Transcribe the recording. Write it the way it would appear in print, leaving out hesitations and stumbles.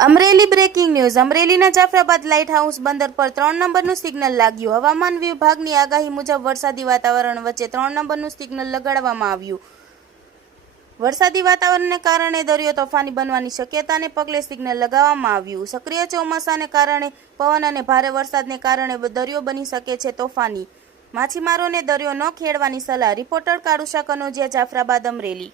Amreli breaking news. અમરેલીના Jafrabad light house બંદર પર 3 નંબરનું સિગ્નલ લાગ્યું। હવામાન વિભાગની આગાહી મુજબ વરસાદી વાતાવરણ વચ્ચે 3 નંબરનું સિગ્નલ લગાડવામાં આવ્યું। વરસાદી વાતાવરણને કારણે દરિયો તોફાની બનવાની શક્યતાને પગલે સિગ્નલ લગાવવામાં આવ્યું। સક્રિય ચોમાસાને કારણે પવન અને ભારે વરસાદને કારણે દરિયો બની શકે છે તોફાની। માછીમારોને દરિયો ન ખેડવાની સલાહ। રિપોર્ટર કાળુશા કનોજિયા, જાફરાબાદ, અમરેલી।